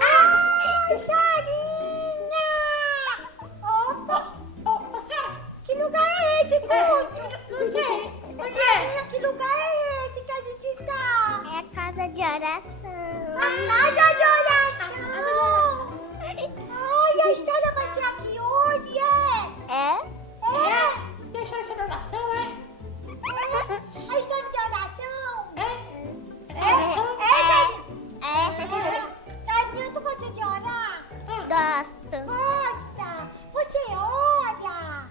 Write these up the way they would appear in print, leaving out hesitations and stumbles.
Ai, Sarinha! Opa! Ô, Sara, que lugar é esse, Guto? Não sei. Sarinha, que lugar é esse que a gente tá? É a casa de oração. A casa de oração! Ai, a história vai ser aqui hoje, é? É? Deixa eu de oração, é? A história de oração? Sarinha, tu gosta de orar? Gosto. Gosta? Você ora?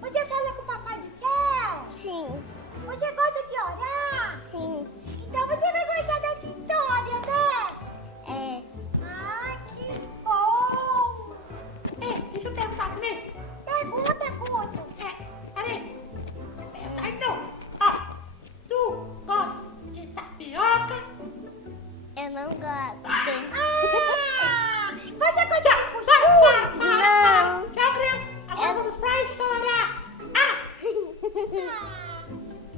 Você fala com o Papai do Céu? Sim, Você gosta de orar? sim. Então você vai gostar dessa história, né? É. Ah, que bom! Deixa eu perguntar também. Pergunta, Guto. Peraí. Então, tu gosta de tapioca? Eu não gosto. Você gosta de cuscuz? Não. Tchau, criança. Agora vamos pra história.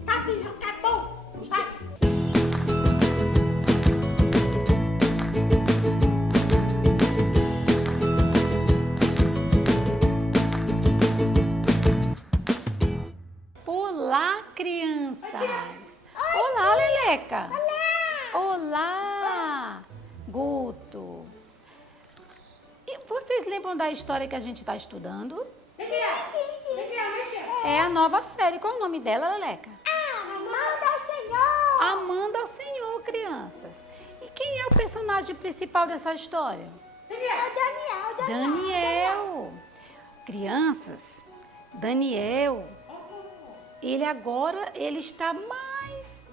Tapioca é bom. Vai. Olá, crianças! Olá, Leleca! Olá, Guto! E vocês lembram da história que a gente está estudando? Sim. É a nova série. Qual é o nome dela, Leleca? Manda ao Senhor. Amanda ao Senhor, crianças. E quem é o personagem principal dessa história? É o Daniel. Daniel. Crianças, Daniel, ele está mais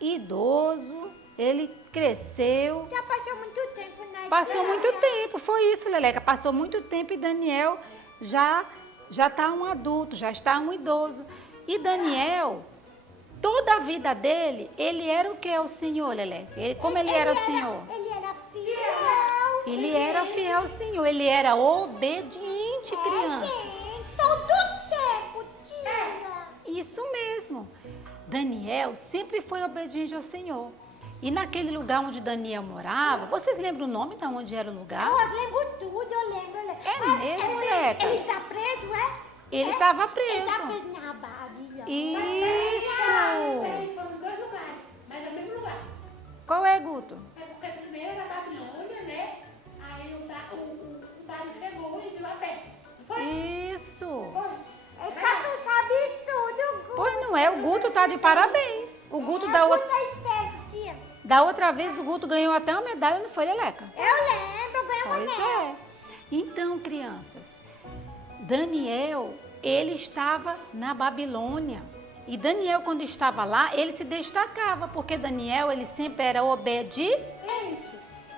idoso, ele cresceu. Já passou muito tempo, né? Passou muito tempo, foi isso, Leleca. Passou muito tempo e Daniel já está um adulto, já está um idoso. E Daniel, toda a vida dele, ele era o que é o Senhor, Leleca? Como ele era o Senhor? Ele era fiel. Ele era fiel ao Senhor, ele era obediente, crianças. Sim, todo tempo tinha. Isso mesmo. Daniel sempre foi obediente ao Senhor. E naquele lugar onde Daniel morava, vocês lembram o nome de onde era o lugar? Eu lembro tudo, eu lembro. É mesmo, Leca? Ele tá preso, é? Ele estava Ele preso. tá preso na Babilônia. Isso. Eles foram em dois lugares, mas é o mesmo lugar. Qual é, Guto? É porque primeiro era a Babilônia, né? Aí o Dário chegou e viu a peça. Não foi? Isso. Foi. Eita, tu sabe tudo, Guto. Pois não é, o Guto tá de parabéns. O Guto Guto tá esperto, tia. da outra vez, o Guto ganhou até uma medalha, não foi, Leleca? Eu lembro, eu ganhei uma Pois dela. é. Então, crianças, Daniel, ele estava na Babilônia. E Daniel, quando estava lá, ele se destacava, porque Daniel, ele sempre era obediente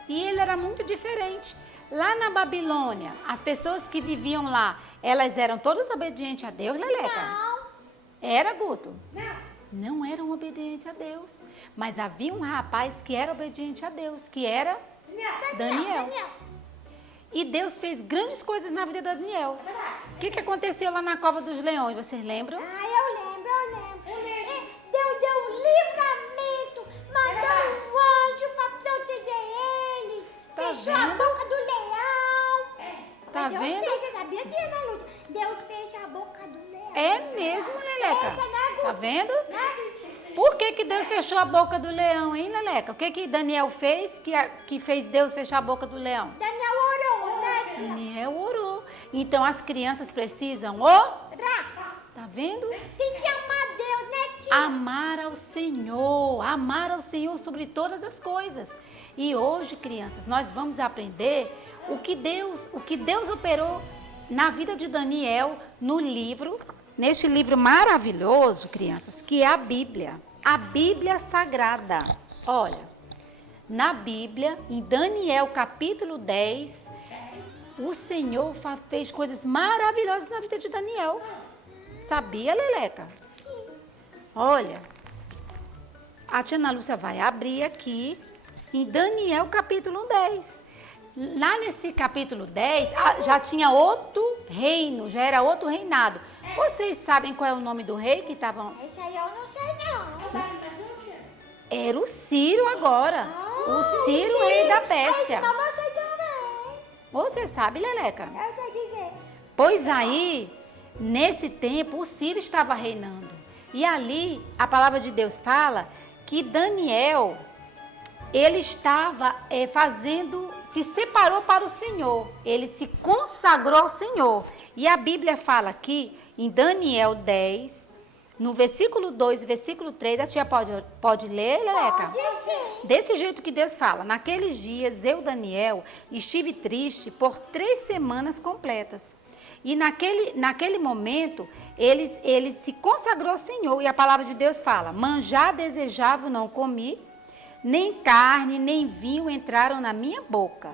e ele era muito diferente. Lá na Babilônia, as pessoas que viviam lá, elas eram todas obedientes a Deus, Leleca? Não. Era, Guto? Não. Não eram obedientes a Deus. Mas havia um rapaz que era obediente a Deus, que era Daniel. E Deus fez grandes coisas na vida de Daniel. O que aconteceu lá na cova dos leões, vocês lembram? Ah, eu lembro. Deus deu um livramento, mandou um anjo pra proteger ele. Tá Fechou a vendo? boca do leão. Tá Deus vendo? fez, você sabia, tia Ana Lúcia? Deus fecha a boca do leão. É mesmo, Leleca. Fecha, né, Guto? Tá vendo? Né? Por que Deus fechou a boca do leão, hein, Leleca? O que Daniel fez que fez Deus fechar a boca do leão? Daniel orou, né, tia? Daniel orou. Então as crianças precisam orar. Tá vendo? Tem que amar Deus, né, tia? Amar ao Senhor sobre todas as coisas. E hoje, crianças, nós vamos aprender o que Deus operou na vida de Daniel neste livro maravilhoso, crianças, que é a Bíblia Sagrada. Olha, na Bíblia, em Daniel capítulo 10, o Senhor fez coisas maravilhosas na vida de Daniel. Sabia, Leleca? Sim. Olha, a tia Ana Lúcia vai abrir aqui em Daniel capítulo 10. Lá nesse capítulo 10, já tinha outro reino, já era outro reinado. Vocês sabem qual é o nome do rei que estavam? Esse aí eu não sei, não. Era o Ciro agora. O Ciro, rei da Pérsia. Ensinou você também. Você sabe, Leleca? Eu sei dizer. Pois aí, nesse tempo, o Ciro estava reinando. E ali, a palavra de Deus fala que Daniel, ele estava se separou para o Senhor. Ele se consagrou ao Senhor. E a Bíblia fala aqui, em Daniel 10, no versículo 2 e versículo 3, a tia pode ler, Leleca? Pode sim. Desse jeito que Deus fala, naqueles dias eu, Daniel, estive triste por 3 semanas completas. E naquele momento, ele se consagrou ao Senhor. E a palavra de Deus fala, manjar desejava, não comi, nem carne, nem vinho entraram na minha boca,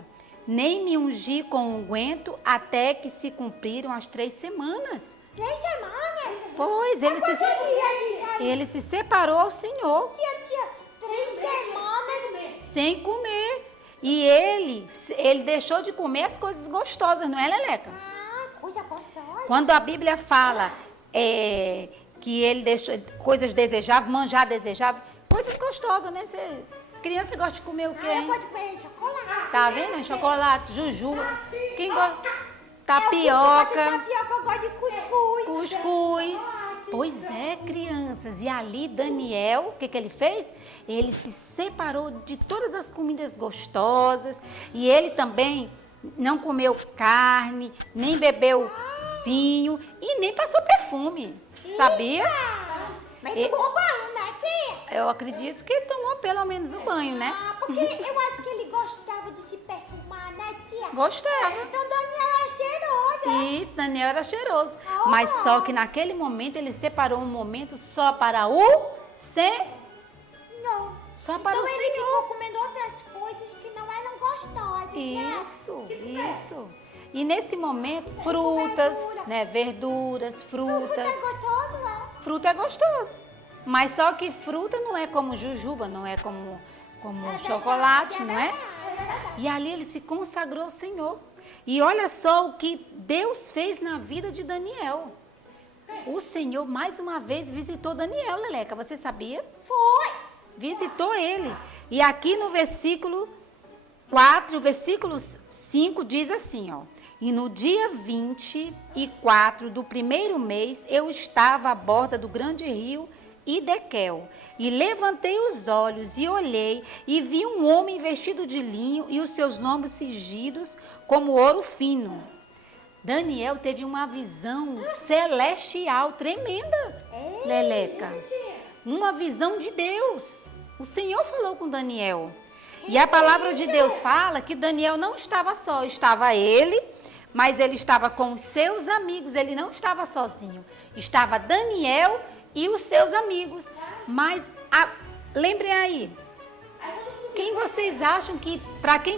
nem me ungi com unguento, até que se cumpriram as 3 semanas. 3 semanas? Pois, Quantos dias isso aí? ele se separou ao Senhor. Tia, 3 semanas. Sem comer. E ele deixou de comer as coisas gostosas, não é, Leleca? Ah, coisa gostosa. Quando a Bíblia fala que ele deixou coisas desejáveis, manjar desejável, coisas gostosas, né? Criança gosta de comer o quê, Eu hein? gosto de comer chocolate. Tá vendo? Chocolate, juju. Quem gosta? Eu gosto de Tapioca, tapioca, eu gosto de cuscuz. cuscuz. Pois é, crianças. E ali, Daniel, o que ele fez? Ele se separou de todas as comidas gostosas. E ele também não comeu carne, nem bebeu vinho e nem passou perfume. Sabia? Mas E- tomou banho, né, tia? Eu acredito que ele tomou pelo menos um banho, né? Ah, porque eu acho que ele gostava de se perfumar, né, tia? Gostava. Então, Daniel era cheiroso, né? Isso, Daniel era cheiroso. Ah. Mas só que naquele momento ele separou um momento só para o Senhor. Não. Só para Então o ele Senhor. ficou comendo outras coisas que não eram gostosas, né? Isso. E nesse momento, frutas, né? Verduras, Fruta frutas. é gostoso, é? Fruta é gostoso. Mas só que fruta não é como jujuba, não é como chocolate, não é? É verdade. E ali ele se consagrou ao Senhor. E olha só o que Deus fez na vida de Daniel. O Senhor, mais uma vez, visitou Daniel, Leleca. Você sabia? Foi. Visitou ele. E aqui no versículo 4, versículo 5 diz assim, ó. E no dia 24 do primeiro mês, eu estava à borda do grande rio Idequel. E levantei os olhos e olhei e vi um homem vestido de linho e os seus lombos cingidos como ouro fino. Daniel teve uma visão celestial tremenda, Leleca. Uma visão de Deus. O Senhor falou com Daniel. E a palavra de Deus fala que Daniel não estava só, estava ele, mas ele estava com os seus amigos, ele não estava sozinho. Estava Daniel e os seus amigos. Mas lembrem aí, para quem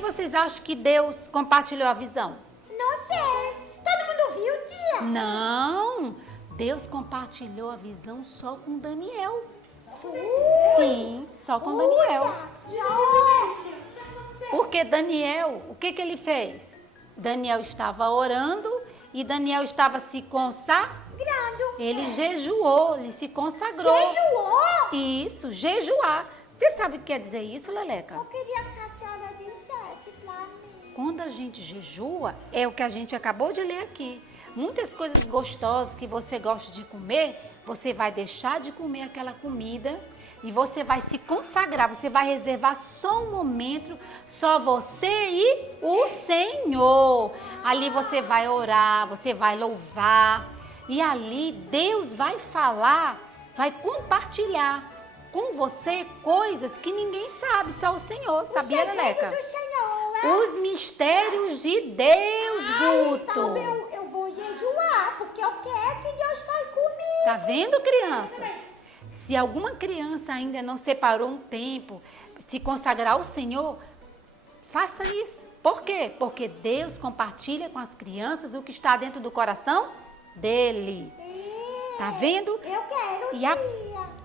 vocês acham que Deus compartilhou a visão? Não sei. Todo mundo viu, tia? Não, Deus compartilhou a visão só com Daniel. Sim, só com Daniel. Porque Daniel, o que ele fez? Daniel estava orando e Daniel estava se consagrando. Ele jejuou, ele se consagrou. Jejuou? Isso, jejuar. Você sabe o que quer dizer isso, Leleca? Eu queria que a senhora dissesse pra mim. Quando a gente jejua, é o que a gente acabou de ler aqui. Muitas coisas gostosas que você gosta de comer, você vai deixar de comer aquela comida e você vai se consagrar, você vai reservar só um momento, só você e o Senhor. Ali você vai orar, você vai louvar e ali Deus vai falar, vai compartilhar com você coisas que ninguém sabe, só o Senhor. Sabia, Leleca? Do Senhor, é? Os mistérios de Deus, Guto. Então eu vou jejuar, porque eu quero que Deus fale comigo. Tá vendo, crianças? Se alguma criança ainda não separou um tempo, se consagrar ao Senhor, faça isso. Por quê? Porque Deus compartilha com as crianças o que está dentro do coração dele. Tá vendo? Eu quero, E tia.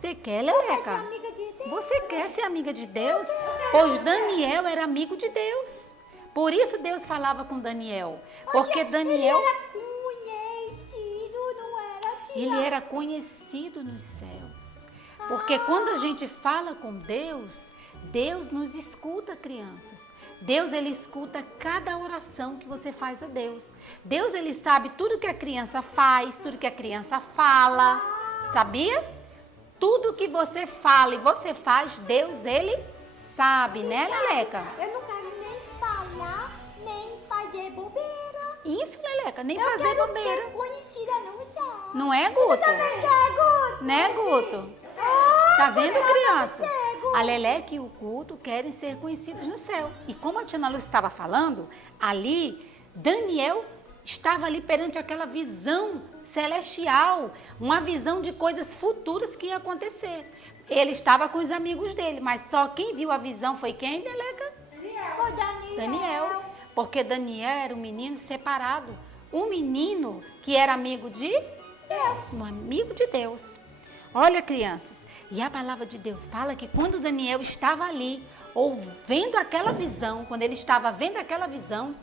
Você quer, Eu quero ser Leleca? amiga de Deus. Você quer ser amiga de Deus? Pois Daniel era amigo de Deus. Por isso Deus falava com Daniel. Porque Ele Daniel, era conhecido, não era, tia? ele era conhecido nos céus. Porque quando a gente fala com Deus, Deus nos escuta, crianças. Deus, ele escuta cada oração que você faz a Deus. Deus, ele sabe tudo que a criança faz, tudo que a criança fala. Sabia? Tudo que você fala e você faz, Deus, ele sabe, né, Leleca? Eu não quero nem falar, nem fazer bobeira. Isso, Leleca, nem Eu fazer quero bobeira. ser conhecida, não sabe? Não é, Tu Guto? também quer, Guto? Né, Guto? Tá vendo, crianças? A Leleca e o Guto querem ser conhecidos no céu. E como a tia Ana Lúcia estava falando, ali, Daniel estava ali perante aquela visão celestial, uma visão de coisas futuras que ia acontecer. Ele estava com os amigos dele, mas só quem viu a visão foi quem, Leleca? Ô, Daniel. Daniel. Porque Daniel era um menino separado, um menino que era amigo de Deus, um amigo de Deus. Olha, crianças, e a palavra de Deus fala que quando Daniel estava ali, vendo aquela visão, quando ele estava vendo aquela visão,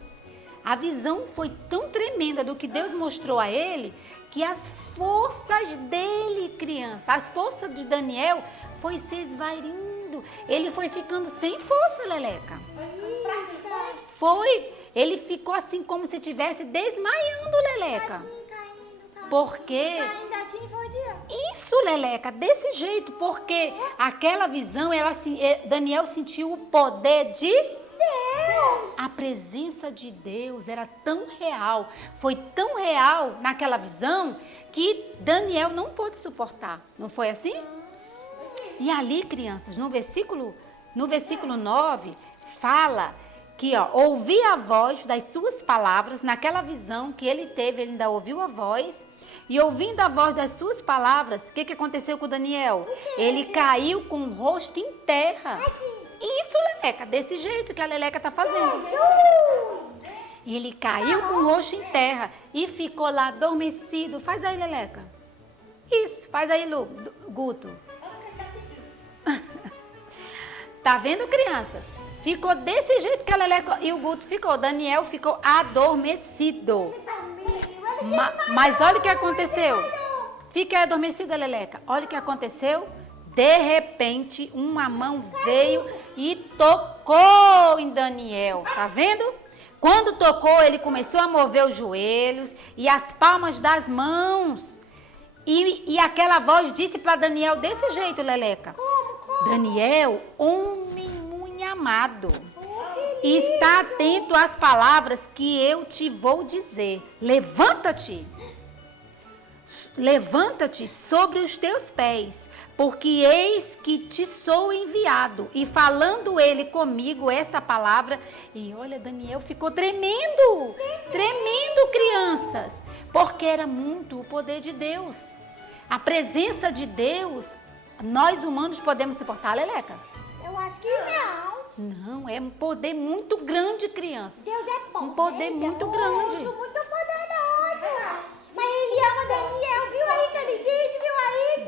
a visão foi tão tremenda do que Deus mostrou a ele, que as forças dele, criança, as forças de Daniel foi se esvairindo. Ele foi ficando sem força, Leleca. Foi. Ele ficou assim como se estivesse desmaiando, Leleca. Caindo. Porque... Ainda assim foi Deus. Isso, Leleca, desse jeito. Porque aquela visão, Daniel sentiu o poder de Deus. A presença de Deus era tão real, foi tão real naquela visão, que Daniel não pôde suportar. Não foi assim? E ali, crianças, no versículo 9, fala que ouvi a voz das suas palavras, naquela visão que ele teve, ele ainda ouviu a voz, e ouvindo a voz das suas palavras, o que aconteceu com Daniel? Ele caiu com o rosto em terra. Assim. Isso, Leleca, desse jeito que a Leleca está fazendo. Jesus. Ele caiu com o rosto em terra e ficou lá adormecido. Faz aí, Leleca. Isso, faz aí, Guto. Tá vendo, crianças? Ficou desse jeito que a Leleca e o Guto ficou. Daniel ficou adormecido. Mas olha o que aconteceu. Fica aí adormecida, Leleca. Olha o que aconteceu. De repente, uma mão veio e tocou em Daniel. Tá vendo? Quando tocou, ele começou a mover os joelhos e as palmas das mãos. E aquela voz disse para Daniel desse jeito, Leleca. Como? Daniel, homem muito amado, está atento às palavras que eu te vou dizer. Levanta-te. Levanta-te sobre os teus pés, porque eis que te sou enviado. E falando ele comigo esta palavra, e olha, Daniel ficou tremendo, crianças, porque era muito o poder de Deus. A presença de Deus, nós humanos podemos suportar, Leleca? Eu acho que não. Não, é um poder muito grande, crianças. Deus é bom. Um poder muito grande. Muito poderoso. Mas ele ama Daniel, viu aí que ele disse, viu aí?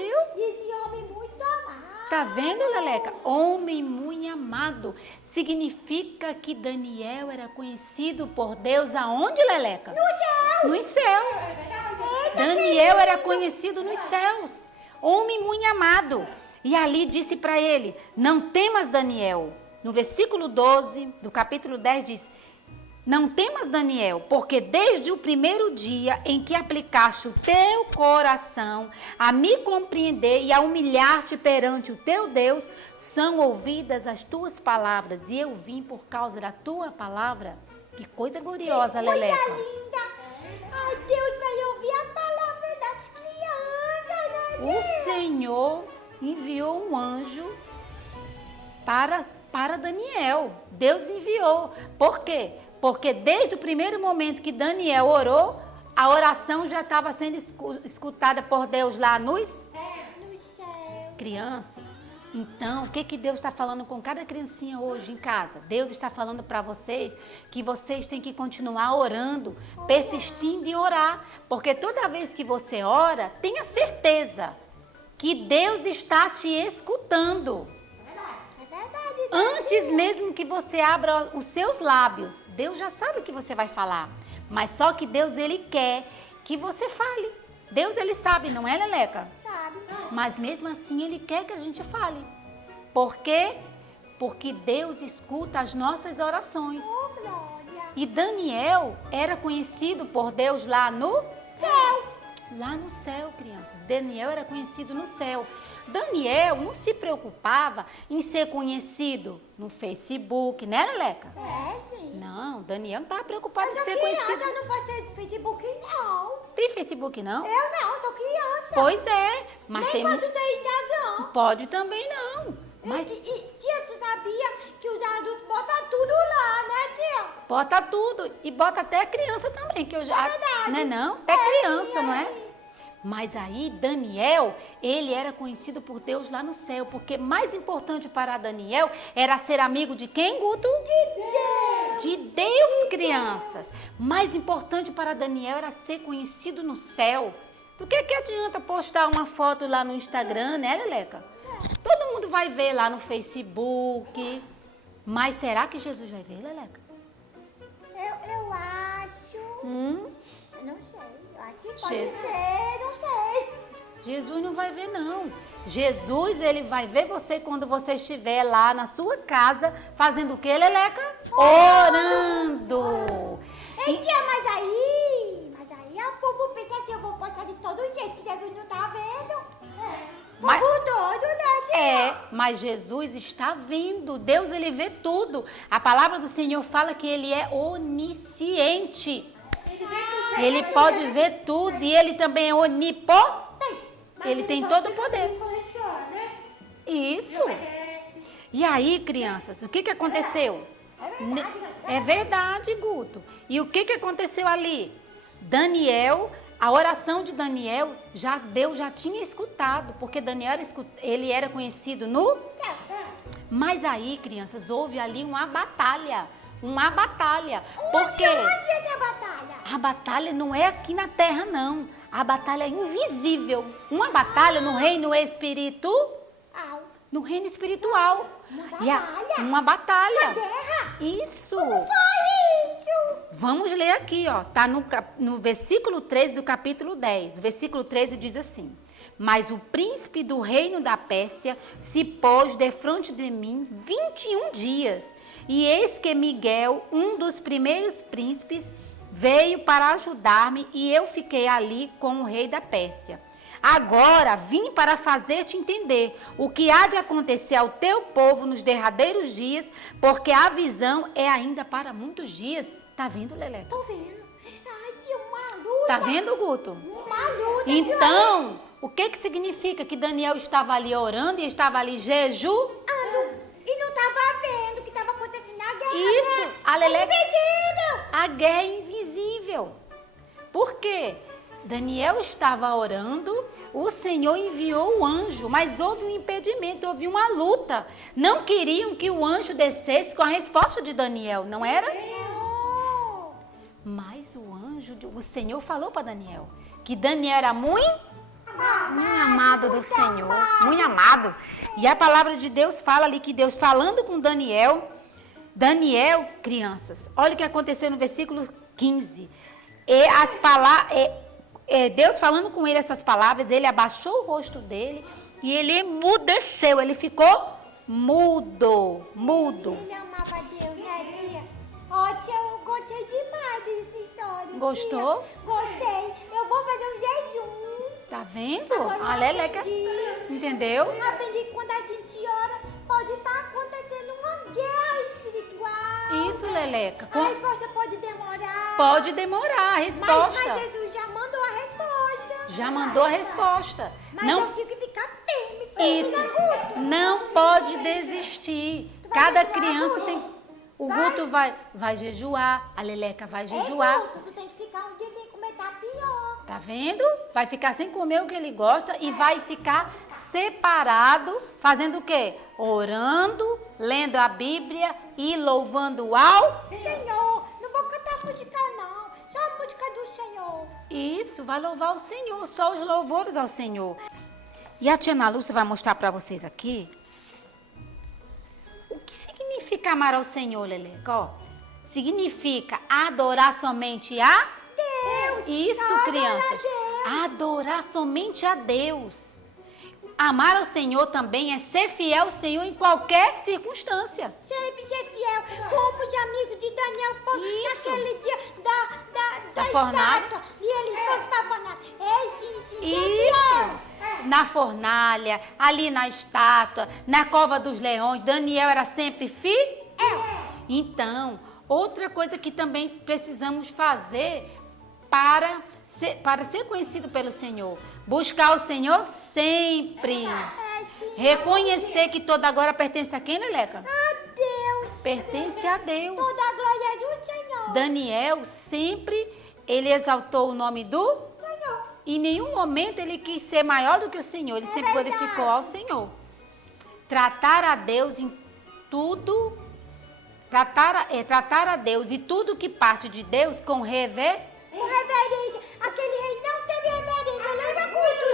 Viu? Esse homem muito amado. Tá vendo, Leleca? Homem muito amado. Significa que Daniel era conhecido por Deus aonde, Leleca? No céu. Nos céus. Eita, Daniel era conhecido nos céus. Homem muito amado. E ali disse para ele, não temas, Daniel. No versículo 12 do capítulo 10 diz, não temas, Daniel, porque desde o primeiro dia em que aplicaste o teu coração a me compreender e a humilhar-te perante o teu Deus, são ouvidas as tuas palavras, e eu vim por causa da tua palavra. Que coisa gloriosa, Leleca. Coisa linda. Ai, Deus vai ouvir a palavra das crianças, né, Deus? O Senhor enviou um anjo para Daniel. Deus enviou. Por quê? Porque desde o primeiro momento que Daniel orou, a oração já estava sendo escutada por Deus lá nos No céu. crianças. Então, o que Deus está falando com cada criancinha hoje em casa? Deus está falando para vocês que vocês têm que continuar orando, persistindo em orar. Porque toda vez que você ora, tenha certeza que Deus está te escutando. É verdade. Antes mesmo que você abra os seus lábios, Deus já sabe o que você vai falar. Mas só que Deus, ele quer que você fale. Deus, ele sabe, não é, Leleca? Sabe. Mas mesmo assim ele quer que a gente fale. Por quê? Porque Deus escuta as nossas orações. Oh, glória. E Daniel era conhecido por Deus lá no Céu. Lá no céu, crianças. Daniel era conhecido no céu. Daniel não se preocupava em ser conhecido no Facebook, né, Leleca? É, sim. Não, Daniel não estava preocupado Eu em sou ser criança, conhecido. eu não posso ter Facebook, não. Tem Facebook, não? Eu não, sou criança. Pois é, mas Nem tem... posso ter Instagram. Pode também não. Mas Tia, tu sabia que os adultos botam tudo lá, né, tia? bota tudo. E bota até a criança também. Que eu já... É verdade. Não é não? Até É, criança, sim, não é? sim. Mas aí Daniel, ele era conhecido por Deus lá no céu. Porque mais importante para Daniel era ser amigo de quem, Guto? De Deus, crianças. Mais importante para Daniel era ser conhecido no céu. Do que adianta postar uma foto lá no Instagram, né, Leleca? Todo mundo vai ver lá no Facebook. Mas será que Jesus vai ver, Leleca? Eu acho. Eu não sei. Eu acho que pode Jesus. ser, não sei. Jesus não vai ver, não. Jesus, ele vai ver você quando você estiver lá na sua casa, fazendo o quê, Leleca? Orando. Ei, tia, mas aí o povo pensa assim, eu vou postar de todo jeito, que Jesus não tá vendo. Povo Mas- doido, né, tia? É, mas Jesus está vendo. Deus, ele vê tudo. A palavra do Senhor fala que ele é onisciente. Ele pode ver tudo e ele também é onipotente. Ele tem todo o poder. Isso. E aí, crianças, o que aconteceu? É verdade, Guto. E o que aconteceu ali? Daniel, a oração de Daniel, Deus já tinha escutado, porque Daniel ele era conhecido no... Mas aí, crianças, houve ali uma batalha. Uma batalha. Porque Onde é essa batalha? a batalha não é aqui na terra, não. A batalha é invisível. Uma batalha no reino espiritual. Au. No reino espiritual. Uma Uma batalha. Uma guerra? Isso. Como foi isso? Vamos ler aqui, ó. Tá no versículo 13 do capítulo 10. O versículo 13 diz assim: Mas o príncipe do reino da Pérsia se pôs defronte de mim 21 dias. E eis que Miguel, um dos primeiros príncipes, veio para ajudar-me e eu fiquei ali com o rei da Pérsia. Agora vim para fazer-te entender o que há de acontecer ao teu povo nos derradeiros dias, porque a visão é ainda para muitos dias. Tá vendo, Leleca? Tô vendo. Ai, tia, uma luta. Tá vendo, Guto? Uma luta. Então, o que significa que Daniel estava ali orando e estava ali jejuando? E não tava vendo o que tava acontecendo na guerra. Isso, né? a Leleca. É invisível. A guerra é invisível. Por quê? Daniel estava orando, o Senhor enviou o anjo, mas houve um impedimento, houve uma luta. Não queriam que o anjo descesse com a resposta de Daniel, não era? Oh. Mas o Senhor falou para Daniel que Daniel era muito amado do Senhor, muito amado. E a palavra de Deus fala ali que Deus falando com Daniel, crianças, olha o que aconteceu no versículo 15. E as palavras, Deus falando com ele essas palavras, ele abaixou o rosto dele e ele emudeceu, ele ficou mudo. Ele amava Deus, né, tia? Ó, tia, eu gostei demais dessa história. Gostou? Tia. Gostei. Eu vou fazer um jejum. Tá vendo? Agora A eu Leleca, aprendi. entendeu? Aprendi que quando a gente ora, pode estar acontecendo uma guerra espiritual. Isso, Leleca. A resposta pode demorar. Pode demorar a resposta. Mas Jesus já mandou a resposta. Já mandou a resposta. Mas Não, eu tenho que ficar firme, isso. né, Guto? Não pode desistir. Tu vai Cada jejuar, criança Guto? tem. O Vai. Guto vai jejuar, a Leleca vai Ei, jejuar. Guto, tu tem que ficar um dia sem comer tapioca. Tá vendo? Vai ficar sem comer o que ele gosta e vai ficar separado, fazendo o quê? Orando, lendo a Bíblia e louvando ao. Senhor, não vou cantar música não, só a música do Senhor. Isso, vai louvar o Senhor, só os louvores ao Senhor. E a tia Ana Lúcia vai mostrar para vocês aqui o que significa amar ao Senhor, Leleca, ó. Significa adorar somente a Deus. Isso, Adorar crianças. a Deus. Adorar somente a Deus. Amar ao Senhor também é ser fiel ao Senhor em qualquer circunstância. Sempre ser fiel, como os amigos de Daniel foram Isso. naquele dia da fornalha. estátua. E eles foram para a fornalha. Ei, sim, ser fiel. Isso. Na fornalha, ali na estátua, na cova dos leões, Daniel era sempre fiel. Então, outra coisa que também precisamos fazer para ser conhecido pelo Senhor. Buscar o Senhor sempre. Sim. Reconhecer que toda a glória pertence a quem, Leleca? A Deus. Pertence a Deus. Toda a glória é do Senhor. Daniel sempre, ele exaltou o nome do Senhor. Em nenhum momento ele quis ser maior do que o Senhor. Ele sempre glorificou ao Senhor. Tratar a Deus em tudo. Tratar a Deus e tudo que parte de Deus com Com reverência. Aquele rei não teve reverência. Lembra, culto?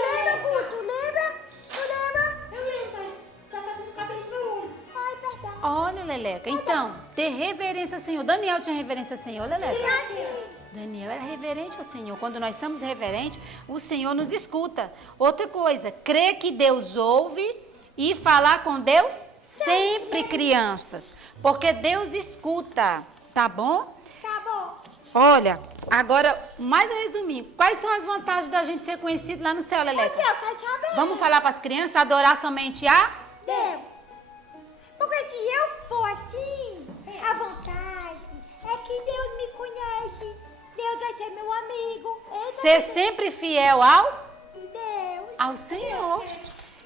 Lembra? Tu lembra? Eu lembro, mas tá passando cabelo no meu olho. Ai, perdão. Olha, Leleca. Então, ter reverência ao Senhor. Daniel tinha reverência ao Senhor, Leleca? Daniel era reverente ao Senhor. Quando nós somos reverentes, o Senhor nos escuta. Outra coisa, crer que Deus ouve e falar com Deus sempre, crianças. Porque Deus escuta, tá bom? Tá bom. Olha, agora, mais um resuminho. Quais são as vantagens da gente ser conhecido lá no céu, Leleca? Eu quero saber. Vamos falar para as crianças adorar somente a... Deus. Porque se eu for assim, à vontade, é que Deus me conhece. Deus vai ser meu amigo. Ele Ser sempre fiel Deus. ao Senhor.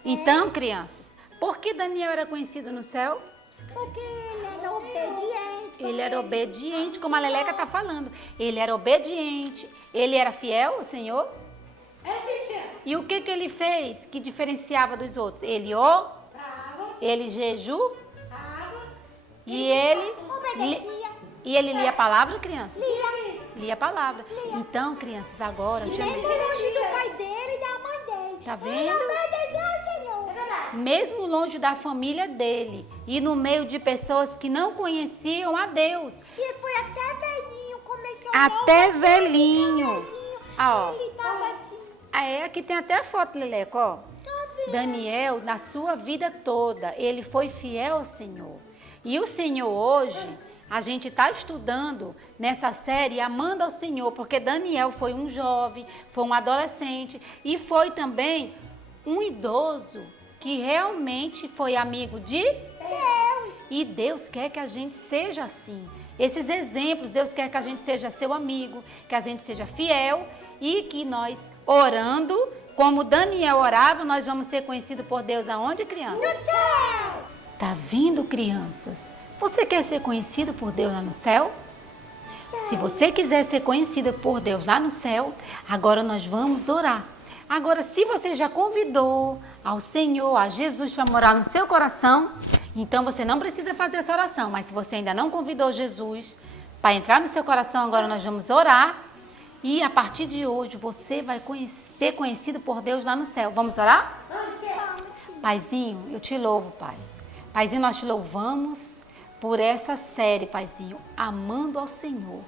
Então, crianças, por que Daniel era conhecido no céu? Porque ele era obediente. Ele era obediente, como a Leleca está falando. Ele era obediente, ele era fiel ao Senhor. Era assim, tia. E o que ele fez que diferenciava dos outros? Ele orava, Brava, ele jejuava brava. e ele... Obedecia. E ele lia a palavra, crianças? Lia. Lia a palavra. Então, crianças, agora... Mesmo longe do pai dele e da mãe dele. Tá Ele vendo? obedeceu ao Senhor. É verdade. Mesmo longe da família dele e no meio de pessoas que não conheciam a Deus. E foi até velhinho, começou Até logo, velhinho. Ah, ó. Ele tava assim. Aqui tem até a foto, Leleco, ó. Tá vendo? Daniel, na sua vida toda, ele foi fiel ao Senhor. E o Senhor hoje, a gente está estudando nessa série amando ao Senhor, porque Daniel foi um jovem, foi um adolescente e foi também um idoso que realmente foi amigo de Deus. E Deus quer que a gente seja assim. Esses exemplos, Deus quer que a gente seja seu amigo, que a gente seja fiel e que nós, orando, como Daniel orava, nós vamos ser conhecidos por Deus aonde, crianças? No céu. Tá vindo, crianças? Você quer ser conhecido por Deus lá no céu? Se você quiser ser conhecida por Deus lá no céu, agora nós vamos orar. Agora, se você já convidou ao Senhor, a Jesus para morar no seu coração, então você não precisa fazer essa oração. Mas se você ainda não convidou Jesus para entrar no seu coração, agora nós vamos orar. E a partir de hoje você vai ser conhecido por Deus lá no céu. Vamos orar? Paizinho, eu te louvo, Pai. Paizinho, nós te louvamos por essa série, Paizinho, amando ao Senhor.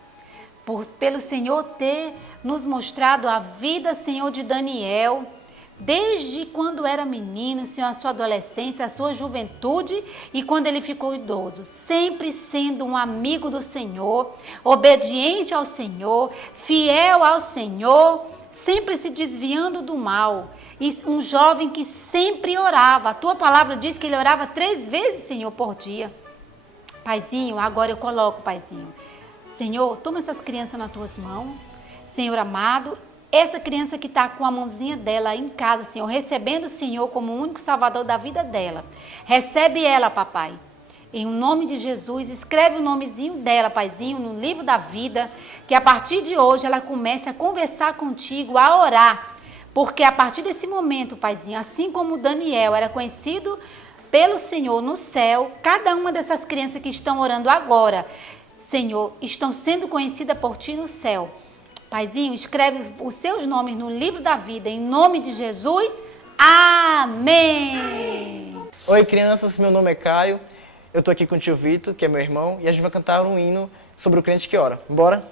Pelo Senhor ter nos mostrado a vida, Senhor, de Daniel, desde quando era menino, Senhor, a sua adolescência, a sua juventude e quando ele ficou idoso, sempre sendo um amigo do Senhor, obediente ao Senhor, fiel ao Senhor, sempre se desviando do mal. E um jovem que sempre orava. A tua palavra diz que ele orava 3 vezes, Senhor, por dia. Paizinho, agora eu coloco, Paizinho. Senhor, toma essas crianças nas tuas mãos. Senhor amado, essa criança que está com a mãozinha dela aí em casa, Senhor, recebendo o Senhor como o único salvador da vida dela. Recebe ela, papai. Em nome de Jesus, escreve o nomezinho dela, Paizinho, no livro da vida, que a partir de hoje ela comece a conversar contigo, a orar. Porque a partir desse momento, Paizinho, assim como Daniel era conhecido pelo Senhor no céu, cada uma dessas crianças que estão orando agora, Senhor, estão sendo conhecidas por Ti no céu. Paizinho, escreve os seus nomes no livro da vida, em nome de Jesus. Amém. Oi, crianças, meu nome é Caio. Eu tô aqui com o tio Vitor, que é meu irmão, e a gente vai cantar um hino sobre o crente que ora. Bora?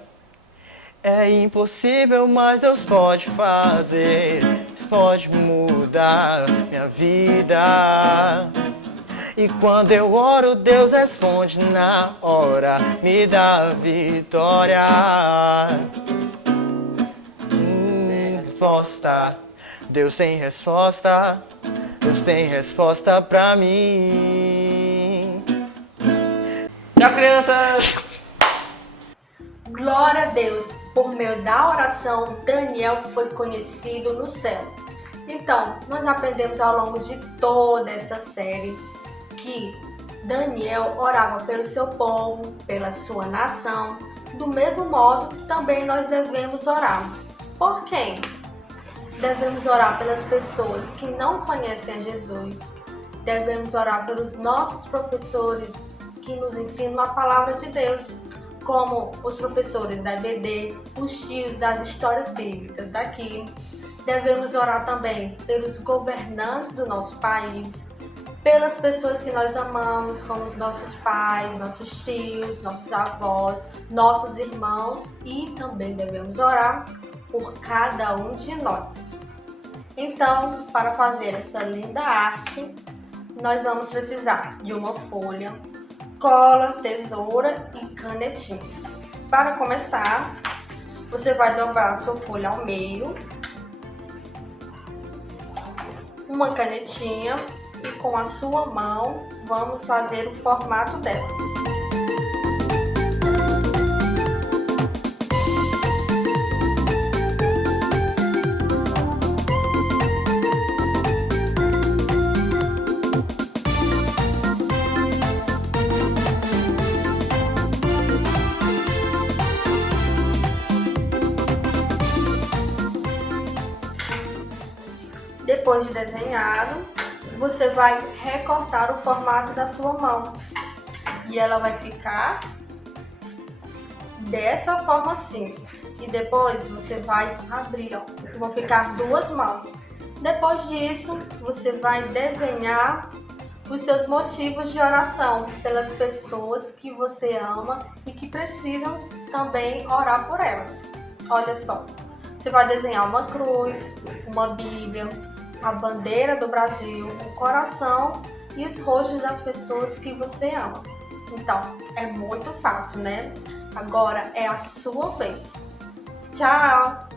É impossível, mas Deus pode fazer isso pode mudar minha vida. E quando eu oro, Deus responde na hora, me dá vitória. Resposta, Deus tem resposta, Deus tem resposta pra mim. Tchau, crianças! Glória a Deus, por meio da oração, Daniel foi conhecido no céu. Então, nós aprendemos ao longo de toda essa série que Daniel orava pelo seu povo, pela sua nação. Do mesmo modo, também nós devemos orar. Por quem? Devemos orar pelas pessoas que não conhecem a Jesus. Devemos orar pelos nossos professores que nos ensinam a palavra de Deus, como os professores da EBD, os tios das histórias bíblicas daqui. Devemos orar também pelos governantes do nosso país, pelas pessoas que nós amamos, como os nossos pais, nossos tios, nossos avós, nossos irmãos, e também devemos orar por cada um de nós. Então, para fazer essa linda arte, nós vamos precisar de uma folha, cola, tesoura e canetinha. Para começar, você vai dobrar a sua folha ao meio, uma canetinha, e com a sua mão vamos fazer o formato dela. Depois de desenhado, você vai recortar o formato da sua mão e ela vai ficar dessa forma assim. E depois você vai abrir, ó, vão ficar duas mãos. Depois disso, você vai desenhar os seus motivos de oração pelas pessoas que você ama e que precisam também orar por elas. Olha só, você vai desenhar uma cruz, uma Bíblia, a bandeira do Brasil, o coração e os rostos das pessoas que você ama. Então, é muito fácil, né? Agora é a sua vez. Tchau!